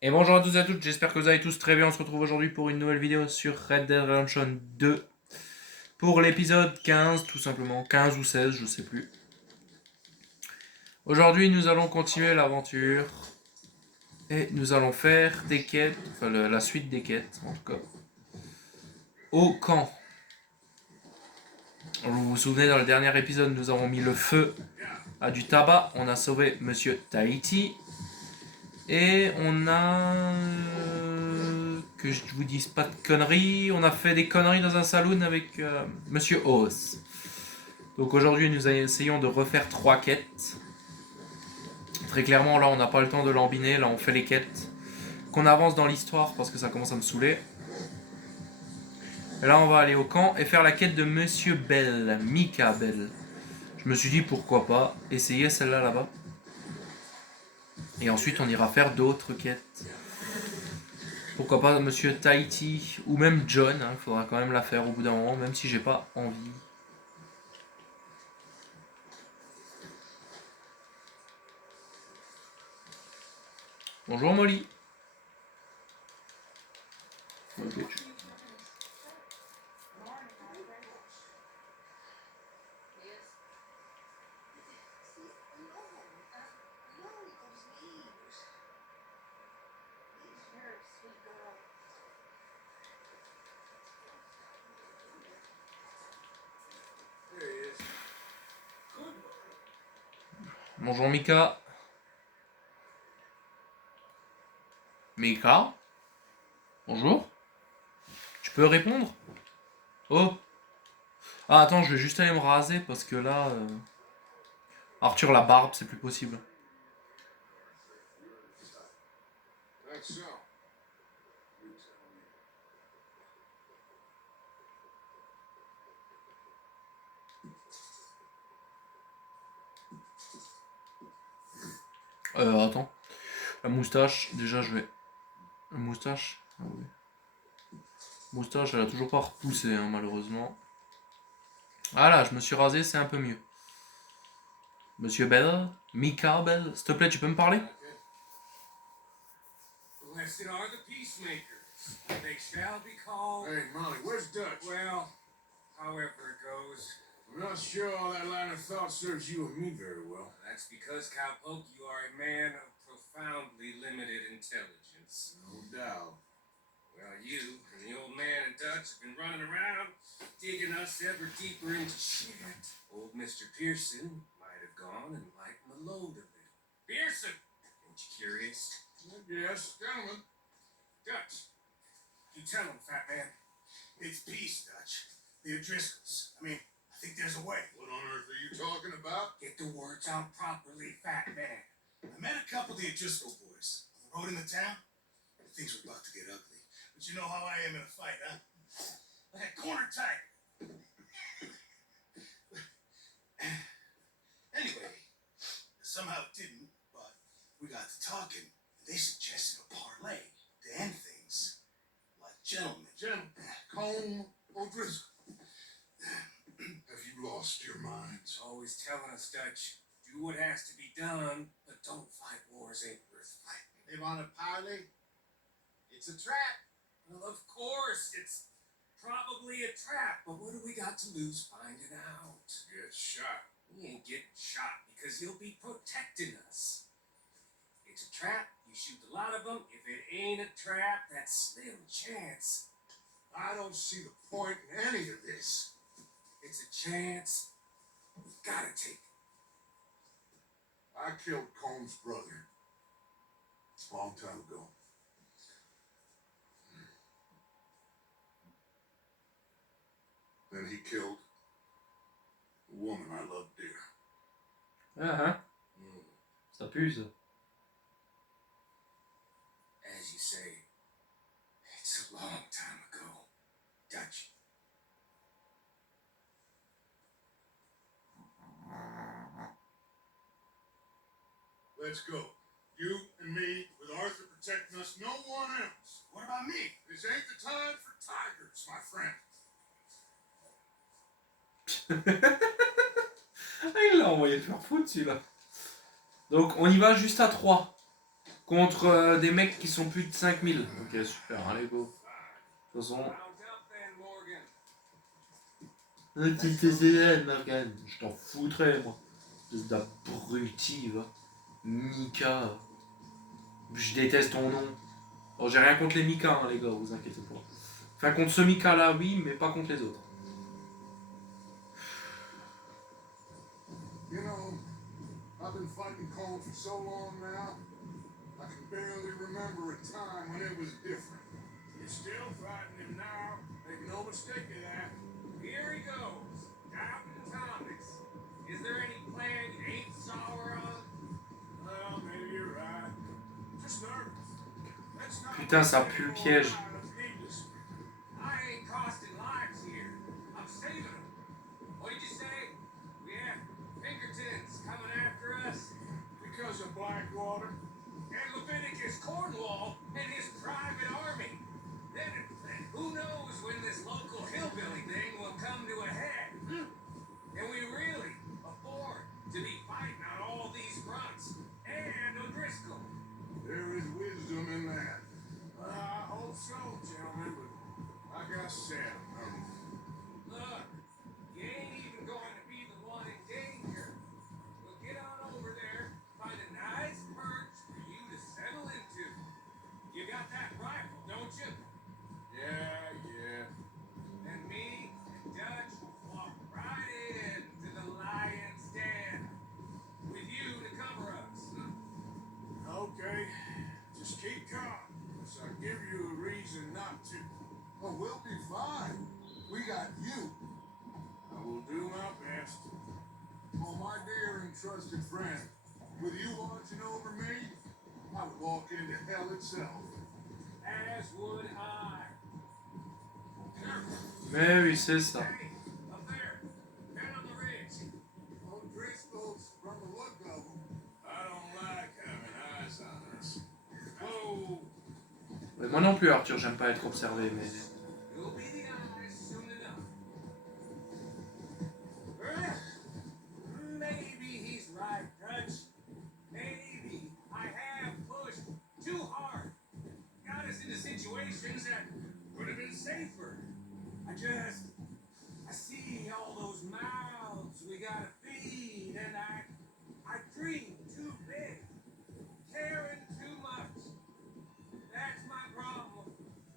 Et bonjour à tous et à toutes, j'espère que vous allez tous très bien. On se retrouve aujourd'hui pour une nouvelle vidéo sur Red Dead Redemption 2. Pour l'épisode 15, tout simplement. 15 ou 16, je sais plus. Aujourd'hui, nous allons continuer l'aventure. Et nous allons faire des quêtes, enfin la suite des quêtes en tout cas. Au camp. Vous vous souvenez, dans le dernier épisode, nous avons mis le feu à du tabac. On a sauvé Monsieur Tahiti. Et on a... que je vous dise pas de conneries, on a fait des conneries dans un saloon avec Monsieur Oz. Donc aujourd'hui nous essayons de refaire 3 quêtes. Très clairement là on n'a pas le temps de l'embiner, là on fait les quêtes. Qu'on avance dans l'histoire parce que ça commence à me saouler. Et là on va aller au camp et faire la quête de Monsieur Bell, Mika Bell. Je me suis dit pourquoi pas essayer celle-là là-bas. Et ensuite on ira faire d'autres quêtes. Pourquoi pas Monsieur Tahiti ou même John, hein, faudra quand même la faire au bout d'un moment, même si j'ai pas envie. Bonjour Molly. Okay. Bonjour Mika. Mika. Bonjour. Tu peux répondre? Oh. Ah attends, je vais juste aller me raser parce que là... Arthur la barbe, c'est plus possible. Attends. La moustache, déjà je vais... La moustache. Ah oui. Moustache, elle a toujours pas repoussé, hein, malheureusement. Ah là, je me suis rasé, c'est un peu mieux. Monsieur Bell, Mika Bell, s'il te plaît, tu peux me parler? Blessed are the peacemakers. They shall be called. Hey, Molly, where's Dutch? Well, however it goes. I'm not sure all that line of thought serves you and me very well. That's because, Cowpoke, you are a man of profoundly limited intelligence. No doubt. Well, you and the old man and Dutch have been running around, digging us ever deeper into shit. Old Mr. Pearson might have gone and lightened the load a bit. Pearson! Ain't you curious? Yes, gentlemen. Dutch, you tell him, fat man. It's peace, Dutch. The O'Driscolls. I mean, I think there's a way. What on earth are you talking about? Get the words out properly, fat man. I met a couple of the O'Driscoll boys on the road in the town. Things were about to get ugly. But you know how I am in a fight, huh? Like a corner tight. Anyway, somehow it didn't, but we got to talking. They suggested a parlay to end things like gentlemen. Gentlemen, Colm O'Driscoll. Have you lost your minds? Always telling us, Dutch, do what has to be done, but don't fight wars ain't worth fighting. They want a parley? It's a trap. Well, of course, it's probably a trap, but what do we got to lose finding out? Get shot. We ain't getting shot because you'll be protecting us. It's a trap, you shoot a lot of them. If it ain't a trap, that's slim chance. I don't see the point in any of this. It's a chance. We gotta take it. I killed Colm's brother a long time ago. Then he killed a woman I loved dear. Ah ça pue ça. As you say, it's a long time ago. Dutch. Let's go. You and me, with Arthur protecting us, no one else. What about me? This ain't the time for tigers, my friend. Ah, il l'a envoyé faire foutre celui-là. Donc on y va juste à 3. Contre des mecs qui sont plus de 5000. Ok, super, allez, go. De toute façon... Mount up then, Morgan. Morgan. Je t'en foutrais, moi. Espèce d'abruti, va. Mika. Je déteste ton nom. Alors, j'ai rien contre les Mika, hein, les gars, vous inquiétez pas. Enfin, contre ce Mika-là, oui, mais pas contre les autres. You know, I've been fighting cold for so long now, I can barely remember a time when it was different. You're still fighting him now. Make no mistake of that. Here he goes. Doubting Thomas. Is there any plan you ain't sour on? Well, maybe you're right. Just nervous. Let's not Putain, ça pue le piège. I ain't costing lives here. I'm saving them. What did you say? We have Pinkertons coming after us Because of Blackwater. and Leviticus Cornwall and his private army. Then who knows when this local hillbilly thing will come to a head? Can we really afford to be fighting on all these fronts? And O'Driscoll. There is wisdom in that. I hope so, gentlemen, but I got sad. look, you ain't even going to be the one in danger. We'll get on over there, find a nice perch for you to settle into. You got that rifle, don't you? Yeah. And me and Dutch walk right into the lion's den with you to cover us. Okay. Just keep calm. So I give you a reason not to. Oh, we'll be fine. We got you. I will do my best. Oh, my dear and trusted friend, with you watching over me, I would walk into hell itself. As would I. Mais oui, c'est ça. Hey, up there, down on the ridge. Old Driscoll's from the look of them. I don't like having eyes on us. Oh, Ouais, moi non plus, Arthur, j'aime pas être observé, mais... You'll be the eyes soon enough. Maybe he's right, Dutch. Maybe I have pushed too hard. Got us into situations that would have been safer. I see all those mouths we gotta feed, and I dream too big, caring too much. That's my problem.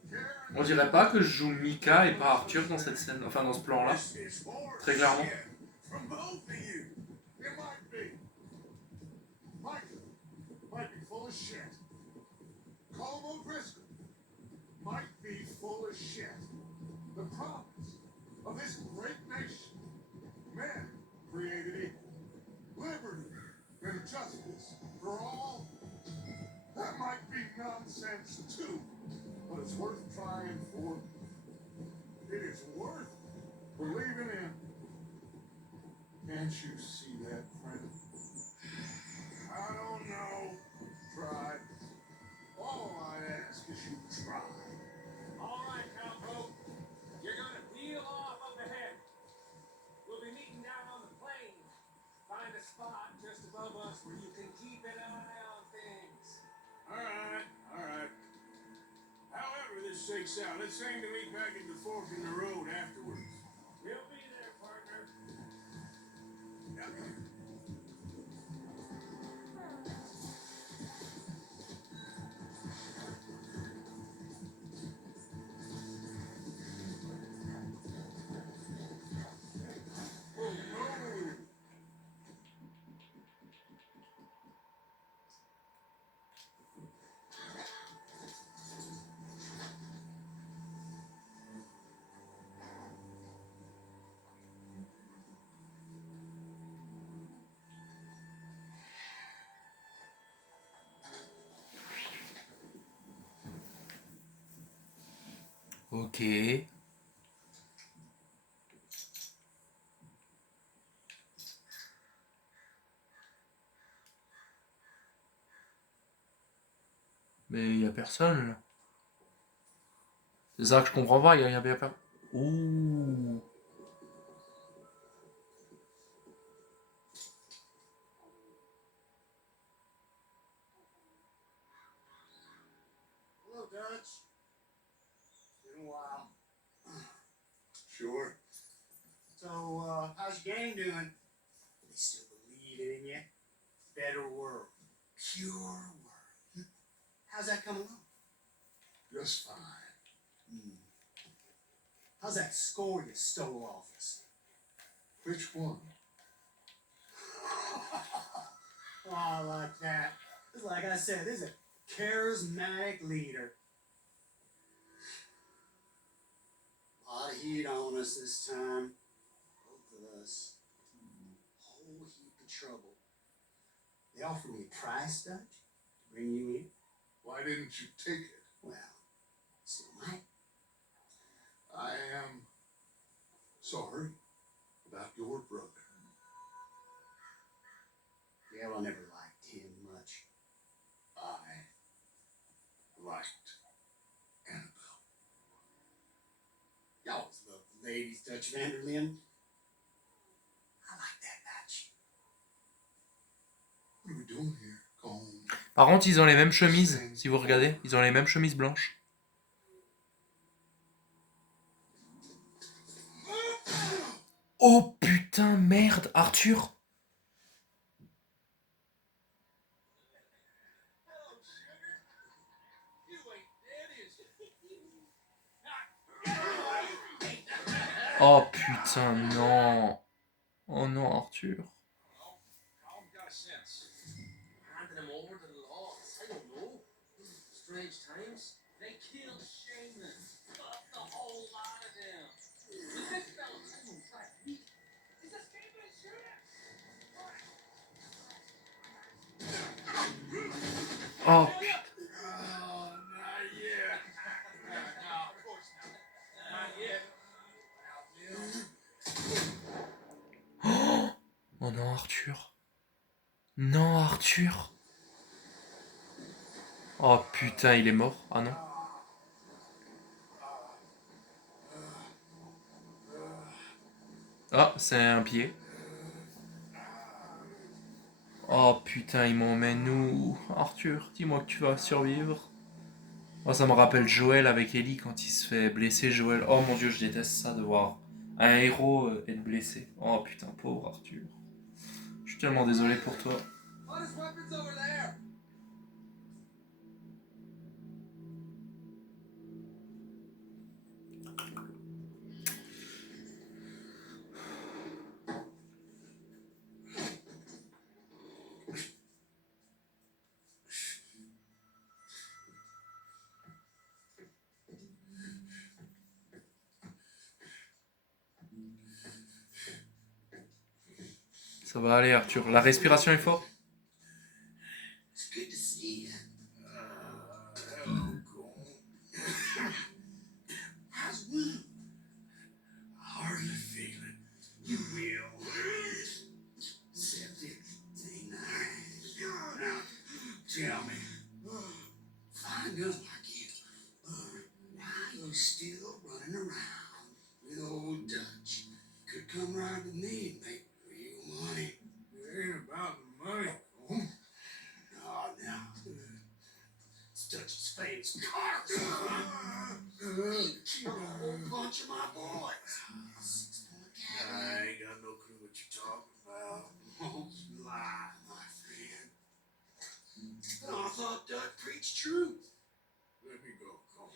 Karen, On dirait pas que je joue Mika et pas Arthur dans cette scène, enfin dans ce plan-là. this is horse Très clairement. shit from both of you. It might be. Might be full of shit. Colm O'Driscoll might be full of shit. The promise of this great nation. Men created equal. Liberty and justice for all. That might be nonsense too, but it's worth trying for. It is worth believing in. Can't you see that, friend? I don't know. Try. All I ask is you try. All right, cowpoke. You're gonna peel off up ahead. We'll be meeting down on the plain. Find a spot just above us where you can keep an eye on things. Alright. However this shakes out, let's aim to meet back at the fork in the road afterwards. We'll be there, partner. Oh no! Ok. Mais il y a personne là. C'est ça que je comprends pas, il y a bien personne. Ouh. Dutch? Been a while. Sure. So, how's your gang doing? They still believe in you? Better world. Pure world. How's that coming along? Just fine. How's that score you stole off us? Which one? Oh, I like that. It's like I said, this is a charismatic leader. A lot of heat on us this time. Both of us. Whole heap of trouble. They offered me a price, Dutch, to bring you in. Why didn't you take it? Well, still might. I am sorry about your brother. Yeah, well, I never liked him much. I liked Annabelle. You always loved the ladies, Dutch Vanderlyn. I like that about you. What are we doing here? Going. Par contre, ils ont les mêmes chemises, si vous regardez. Ils ont les mêmes chemises blanches. Oh putain, merde, Arthur. Oh putain, non. Oh non, Arthur. I've got a sense. Handing him over to the laws. I don't know. Strange times. They killed Shaman. The whole lot of them. But this fella's almost like me. He's escaping and shooting. Oh Oh, not yet. No, of course not. Not yet. Oh non, Arthur. Non, Arthur. Oh putain, il est mort. Ah non. Ah, c'est un pied. Oh putain, il m'emmène où? Arthur, dis-moi que tu vas survivre. Oh, ça me rappelle Joël avec Ellie quand il se fait blesser, Joël. Oh mon dieu, je déteste ça de voir un héros être blessé. Oh putain, pauvre Arthur. Je suis tellement désolé pour toi. What is weapons over there? Ça va aller, Arthur. La respiration est forte. It's good to see you. Hello, Cole. How's the wound? Hardly feeling. You will. Septic thing there. Now, tell me. Fine gun like you. Why you still running around with old Dutch? Could come right to me and make real money. It ain't about the money, Cole. Oh, now. It's Dutch's famous car. He killed a whole bunch of my boys. 6-point I cavalry. ain't got no clue what you're talking about. Oh, you lie, my friend. I thought Dutch preached truth. Let me go, Cole.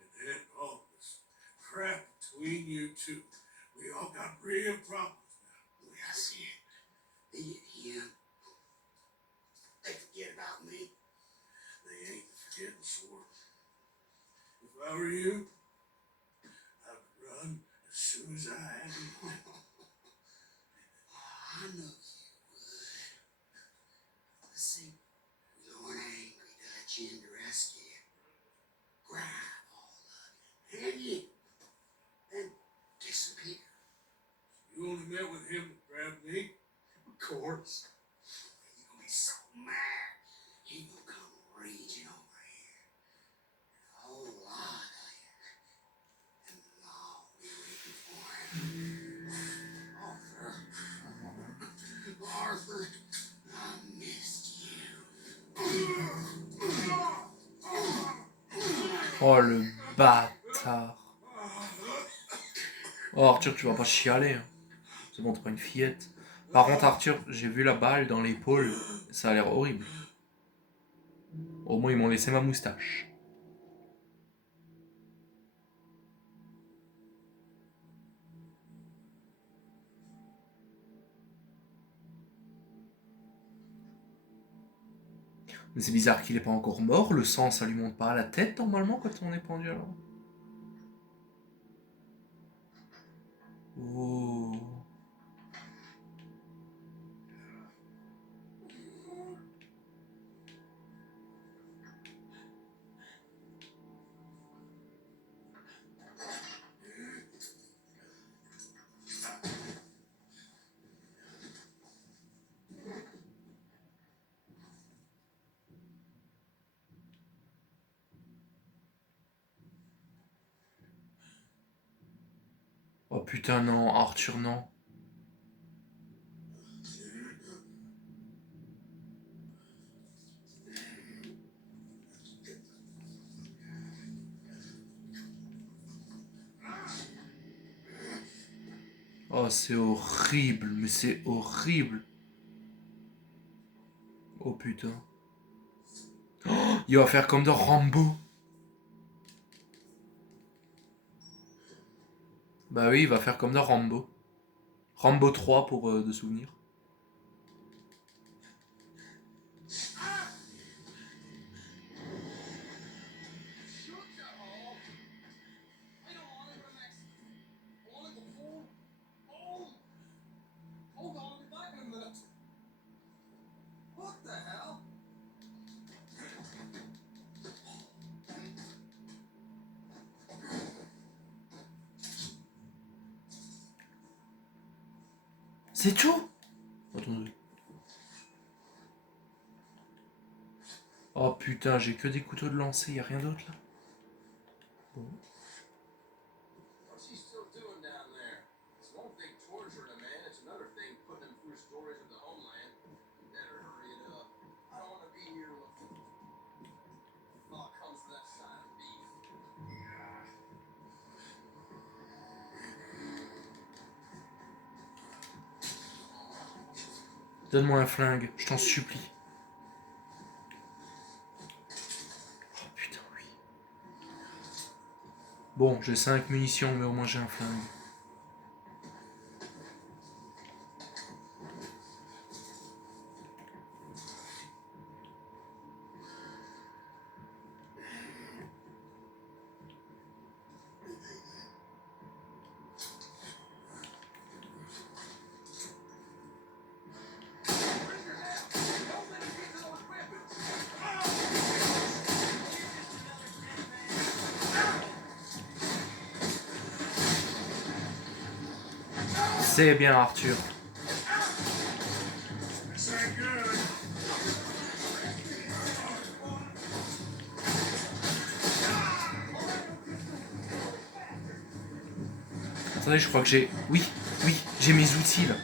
And end all this crap between you two. We all got real problems now. The way I see it, they get him. They forget about me. They ain't forgetting, sort. If I were you, I'd run as soon as I had the money. I know you would. Let's see. Lure an angry Dutch in to rescue you. Grab all of you. Hand you. Then disappear. You only met with him to grab me? Of course. He gonna be so mad. He gonna come raging over here. And a whole lot of you. And the law will be waiting for him. Arthur. Arthur, I missed you. Oh le bâtard. Oh Arthur, tu vas pas chialer. Hein. C'est bon, t'es pas une fillette. Par contre Arthur, j'ai vu la balle dans l'épaule. Ça a l'air horrible. Au moins ils m'ont laissé ma moustache. Mais c'est bizarre qu'il est pas encore mort. Le sang, ça lui monte pas à la tête normalement quand on est pendu alors. Oh. Oh putain non, Arthur non. Oh c'est horrible, mais c'est horrible. Oh putain. Oh, il va faire comme dans Rambo. Bah oui, il va faire comme dans Rambo. Rambo 3 pour de souvenirs. What the hell? C'est tout. Attendez. Oh putain, j'ai que des couteaux de lancer, y a rien d'autre là. Bon. What's he still doing down there? It's one thing torturing a man, it's another thing putting him through stories of the homeland. You better hurry it up. I don't want to be here when all comes to that side of beef. Donne-moi un flingue, je t'en supplie. Oh putain, oui. Bon, j'ai 5 munitions, mais au moins j'ai un flingue. C'est bien Arthur. This ain't good. Attendez, je crois que j'ai... Oui, j'ai mes outils là.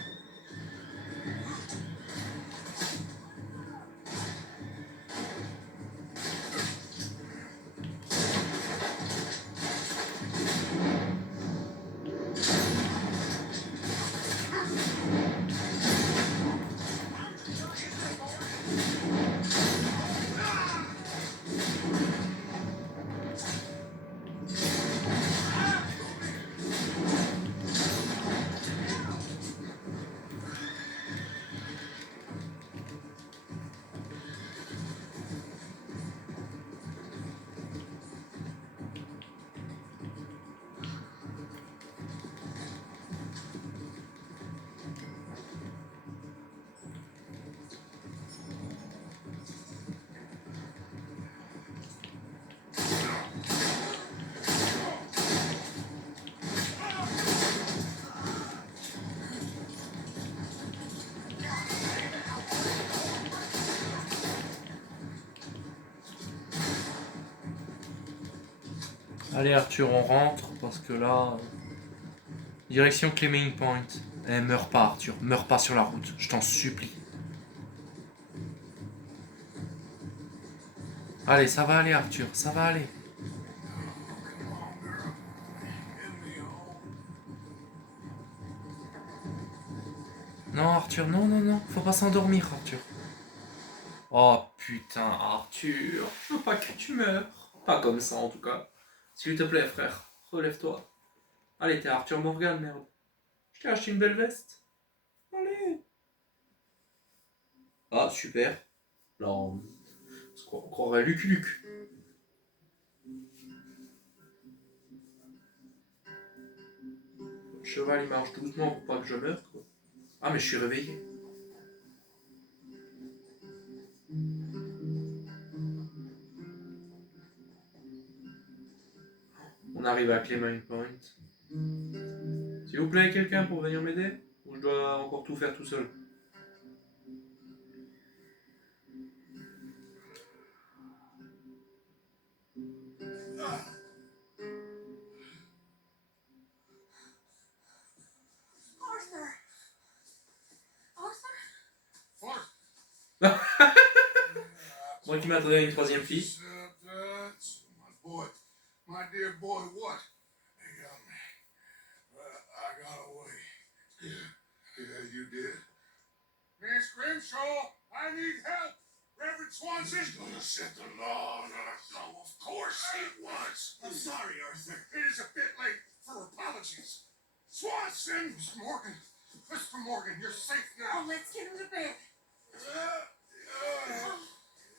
Allez Arthur, on rentre parce que là... Direction Claiming Point. Eh, meurs pas Arthur, meurs pas sur la route, je t'en supplie. Allez, ça va aller Arthur, ça va aller. Non, Arthur, non, non, non. Faut pas s'endormir, Arthur. Oh putain, Arthur. Je veux pas que tu meurs. Pas comme ça, en tout cas. S'il te plaît, frère. Relève-toi. Allez, t'es Arthur Morgan, merde. Je t'ai acheté une belle veste. Allez. Ah, super. Là, on croirait Luc Luc. Le cheval, il marche doucement pour pas que je meure, quoi. Ah, mais je suis réveillé. On arrive à Clement Point. S'il vous plaît, quelqu'un pour venir m'aider? Ou je dois encore tout faire tout seul? Arthur! Arthur? Forrest. Moi qui m'attendais à une troisième fille. My boy. My dear boy, what? They got me. I got away. Yeah, you did. Miss Grimshaw, I need help. Reverend Swanson's gonna set the law on us. Oh, of course he was. I'm sorry, Arthur. It is a bit late for apologies. Swanson! Mr. Morgan. Mr. Morgan, you're safe Oh, now. let's get him to bed.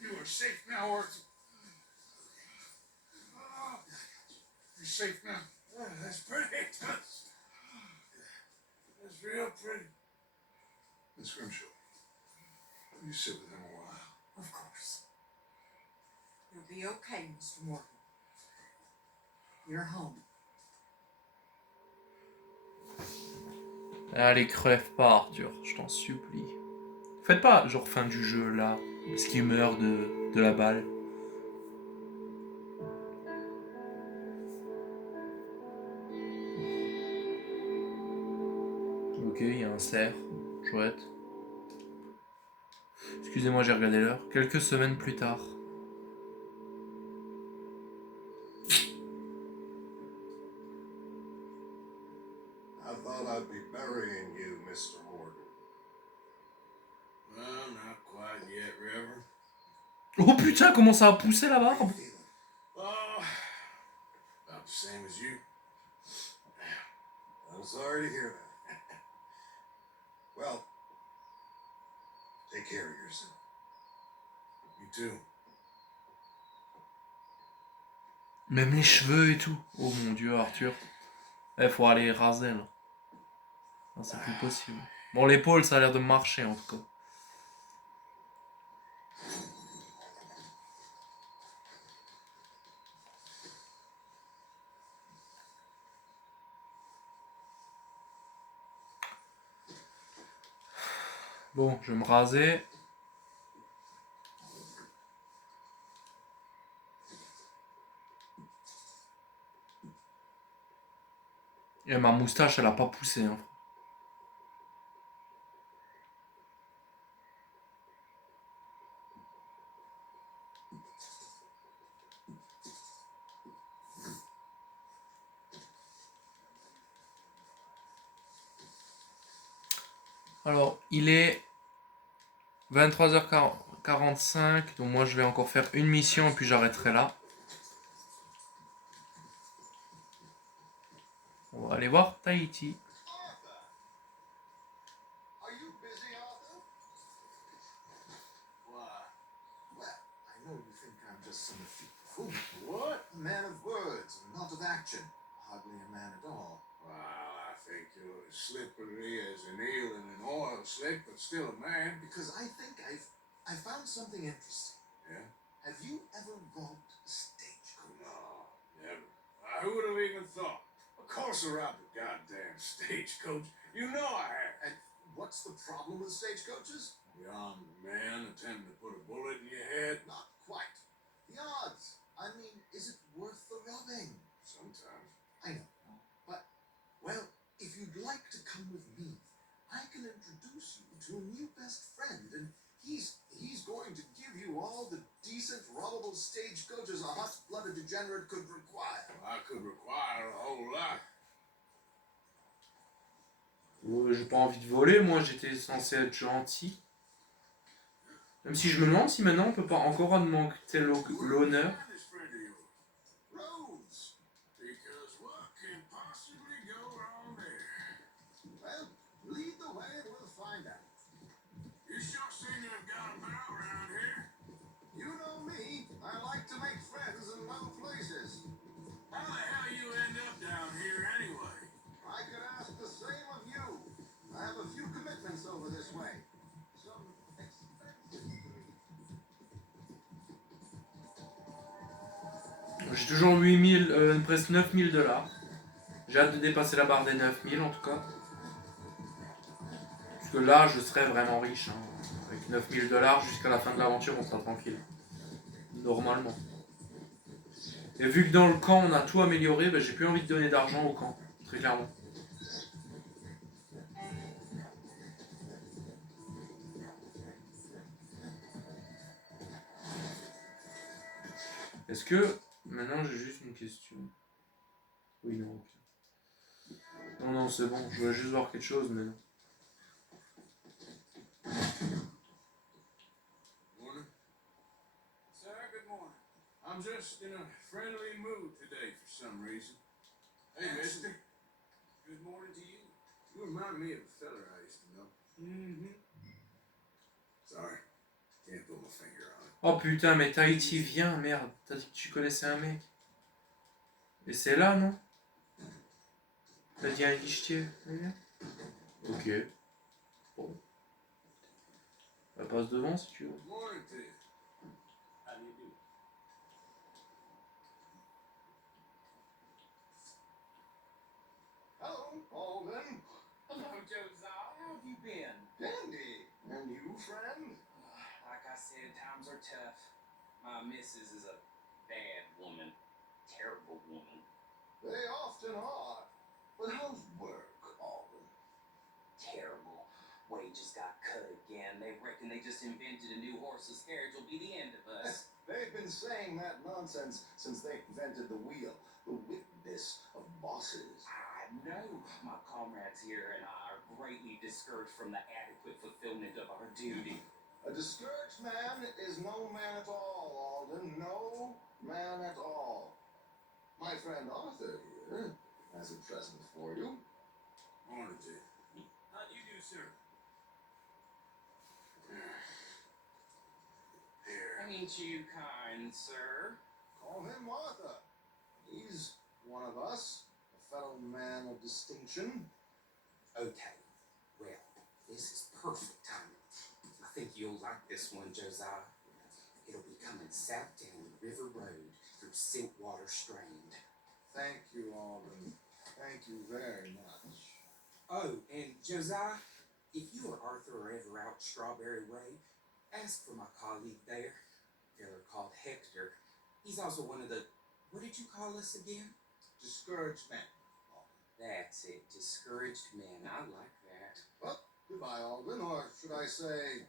You are safe now, Arthur. You're safe now. That's pretty. That's real pretty. Miss Grimshaw, you sit with him a while. Of course. You'll be okay, Mr. Morgan. You're home. Allez, crève pas, Arthur, je t'en supplie. Faites pas genre fin du jeu là, parce qu'il meurt de la balle. Ok, il y a un cerf, chouette. Excusez-moi, j'ai regardé l'heure. Quelques semaines plus tard. I thought I'd be burying you, Mr. Morgan. Well, not quite yet, Reverend. Oh putain, comment ça a poussé la barbe? Oh, about the same as you. I'm sorry to hear that. Well, take care of yourself. You too. Même les cheveux et tout. Oh mon dieu, Arthur. Eh, faut aller raser là. Ah, c'est plus possible. Bon, l'épaule, ça a l'air de marcher en tout cas. Bon, je vais me raser. Et ma moustache, elle a pas poussé. Hein. Alors, il est 23h45, donc moi je vais encore faire une mission et puis j'arrêterai là. On va aller voir Tahiti. Arthur! Are you busy, Arthur? Why? Well, I know you think I'm just some fool. What? A man of words, not of action. Hardly a man at all. Well, I think you're as slippery as an eel in an oil slick, but still a man. Because I think I found something interesting. Yeah? Have you ever robbed a stagecoach? No, never. Who would have even thought? Of course I robbed a goddamn stagecoach. You know I have. And what's the problem with stagecoaches? Young man attempting to put a bullet in your head? Not quite. The odds. I mean, is it worth the robbing? Sometimes. I know. But, well, if you'd like to come with me, I can introduce you to a new best friend, and he's going to give you all the decent, robbable stagecoaches a hot-blooded degenerate could require. Well, I could require a whole lot. J'ai pas envie de voler, moi j'étais censé être gentil. Même si je me demande si maintenant on peut pas encore augmenter l'honneur. Roads. Because what can possibly go wrong there? Well, lead the way and we'll find out. You sure seem to have got about around here? You know me. I like to make friends in low places. How the hell you end up down here anyway? I could ask the same of you. I have a few commitments over this way. Some expensive J'ai toujours 8000, presque 9000 $. J'ai hâte de dépasser la barre des 9000 en tout cas. Parce que là, je serai vraiment riche. Hein. Avec 9000 $ jusqu'à la fin de l'aventure, on sera tranquille. Normalement. Et vu que dans le camp, on a tout amélioré, ben, j'ai plus envie de donner d'argent au camp. Très clairement. Est-ce que... Maintenant, j'ai juste une question. Oui, non, ok. Non, non, c'est bon. Je voulais juste voir quelque chose, mais non. Morning. Sir, good morning. I'm just in a friendly mood today for some reason. Hey, mister. Good morning to you. You remind me of a fella I used to know. Mm-hmm. Sorry. Can't put my finger on it. Oh putain, mais Tahiti, viens, merde. T'as dit que tu connaissais un mec. Et c'est là, non? T'as dit un guichetier. Ok. Bon. Elle passe devant si tu veux. Morning to you. How do you do? Hello, Alden. Hello, Josiah. How have you been? Dandy. And you, friend? Like I said, times are tough. My missus is a bad woman. Terrible woman. They often are. But how's work, Alden? Terrible. Wages got cut again. They reckon they just invented a new horseless carriage will be the end of us. They've been saying that nonsense since they invented the wheel. The witness of bosses. I know my comrades here and I are greatly discouraged from the adequate fulfillment of our duty. A discouraged man is no man at all, Alden. No man at all. My friend Arthur here has a present for you. Morning to you. How do you do, sir? Here. Ain't you kind, sir? Call him Arthur. He's one of us, a fellow man of distinction. Okay. Well, this is perfect timing. I think you'll like this one, Josiah. It'll be coming south down the River Road through Siltwater Strand. Thank you, Alden. Thank you very much. Oh, and Josiah, if you or Arthur are ever out Strawberry Way, ask for my colleague there. Fella called Hector. He's also one of the... What did you call us again? Discouraged men. That's it. Discouraged men. I like that. Well, goodbye, Alden, or should I say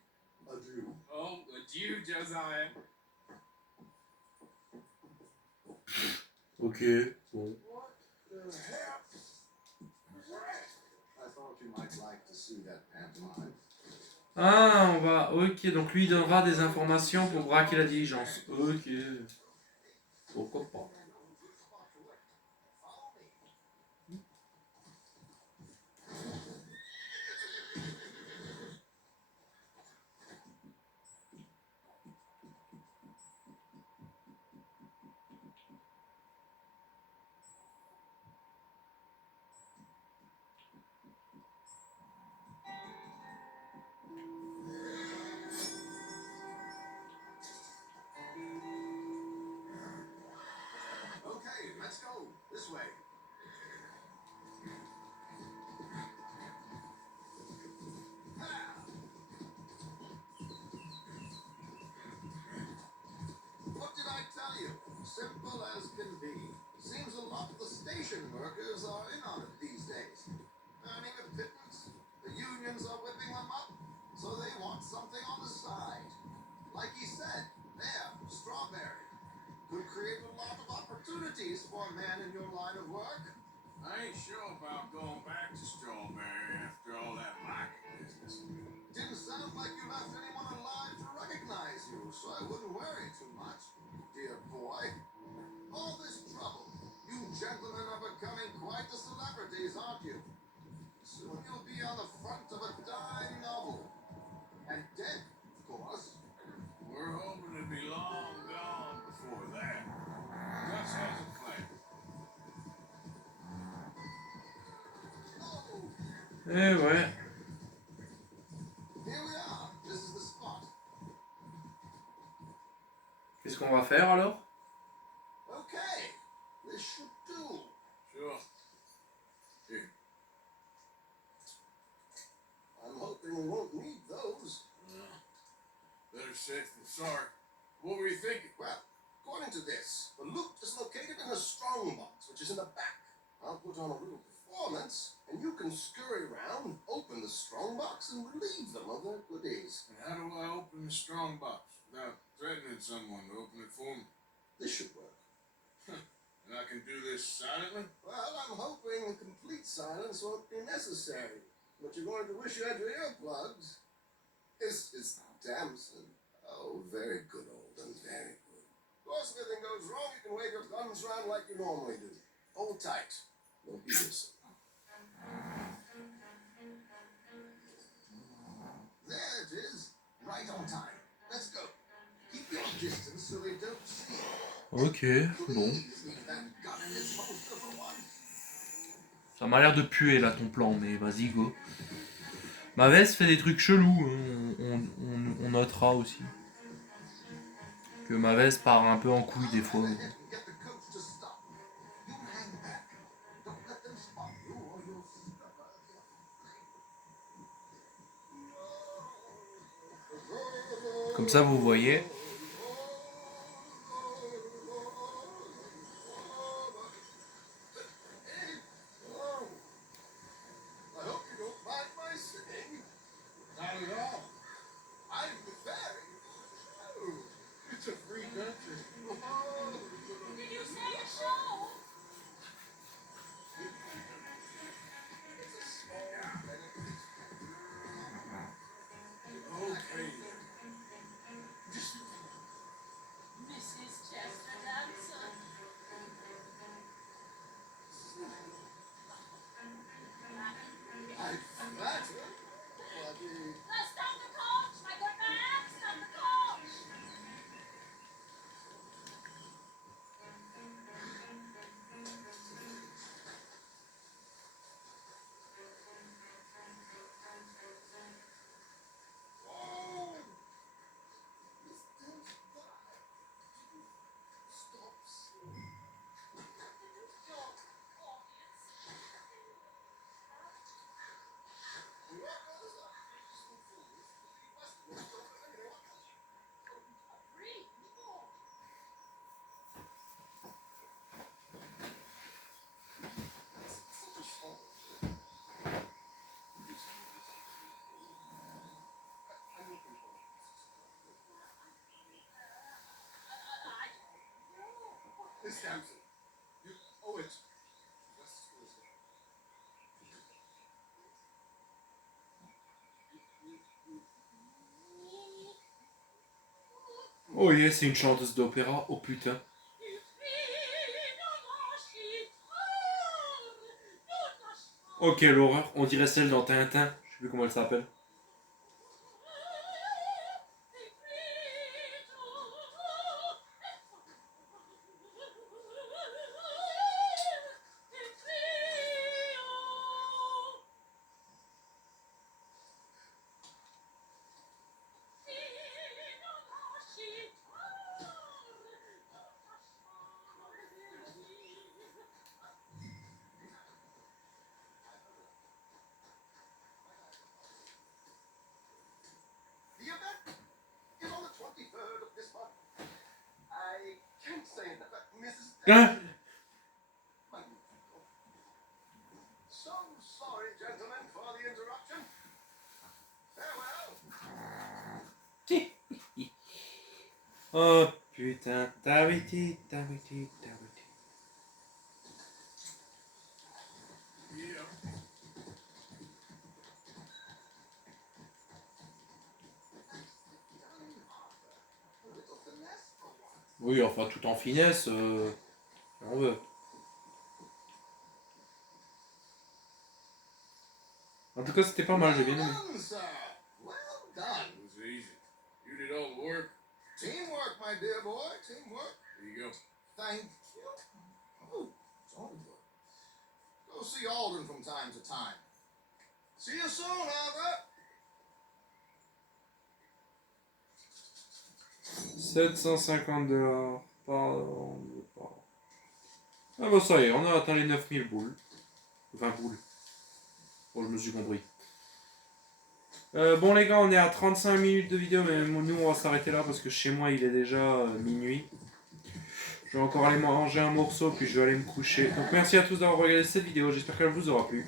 adieu? Oh, adieu, Josiah. Ok, bon. What the hell? I thought you might like to see that pantomime. Ah, on va... Ok, donc lui il donnera des informations pour braquer la diligence. Ok. Pourquoi pas. Okay, let's go. This way. What did I tell you? Simple as can be. Seems a lot of the station workers are in on it these days. Earning a pittance. The unions are whipping them up, so they want something on the side. Like he said, there, Strawberry. Could create a lot of opportunities for a man in your line of work. I ain't sure about going back to Strawberry after Didn't sound like you left anyone alive to recognize you, so I wouldn't worry too much, dear boy. All this trouble. You gentlemen are becoming quite the celebrities, aren't you? Soon you'll be on the front of a dime novel. And dead, of course. We're hoping to be long gone before that. Gus has a plan. Oh, Eh ouais. here we are. This is the spot. Qu'est-ce qu'on va faire alors? Okay, this should do. Sure. Here. I'm hoping we won't need those. Better safe than sorry. What were you thinking? Well, according to this, the loot is located in a strong box, which is in the back. I'll put on a little performance, and you can scurry around, open the strong box, and relieve them of their goodies. And how do I open the strong box without threatening someone to open it for me? This should work. And I can do this silently? Well, I'm hoping complete silence won't be necessary. But you're going to wish you had your earplugs. This is Damson. Oh, very good, Alden, very good. Of course, if anything goes wrong, you can wave your guns around like you normally do. Hold tight. We'll be listening. There it is. Right on time. Let's go. Keep your distance so they don't see you. Ok, bon. Please leave that gun in its holster for once. Ça m'a l'air de puer là ton plan, mais vas-y go. Ma veste fait des trucs chelous, hein. On notera aussi. Que ma veste part un peu en couille des fois. Get the coach to stop. You hang back. Don't let them spot you or you'll Comme ça vous voyez. I hope you don't mind my singing. Not at all. I'm very. Oh, It's a free country. Did you say a show? it's a small benefit. Okay. Mrs. Chester Danson. I flatter. Stop the coach, my good man! Stop the coach! Oh! Miss Dill's back. Stop singing. Miss Damson, you owe it. Oh yeah, c'est une chanteuse d'opéra, oh putain. Oh quelle horreur, on dirait celle dans Tintin, je sais plus comment elle s'appelle. The event is on the 23rd of this month. I can't say enough, but Mrs. Ah. So sorry, gentlemen, for the interruption. Farewell. Oh putain, Daviti. Yeah. Oui, enfin, tout en finesse, on veut. En tout cas, c'était pas mal, j'ai bien aimé. Well done, sir. Well done. It was easy. You did all the work. Teamwork, my dear boy. Teamwork. There you go. Thank you. Oh, jolly good. Go see Alden from time to time. See you soon, Albert. 750 $. Pardon. Ah bah ça y est, on a atteint les 9000 boules. 20 boules. Bon, je me suis compris. Bon les gars, on est à 35 minutes de vidéo, mais nous on va s'arrêter là parce que chez moi il est déjà minuit. Je vais encore aller manger un morceau puis je vais aller me coucher. Donc merci à tous d'avoir regardé cette vidéo, j'espère qu'elle vous aura plu.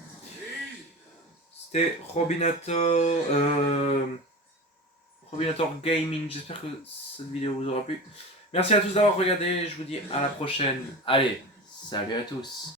C'était Robinator Gaming, j'espère que cette vidéo vous aura plu. Merci à tous d'avoir regardé, je vous dis à la prochaine. Allez, salut à tous.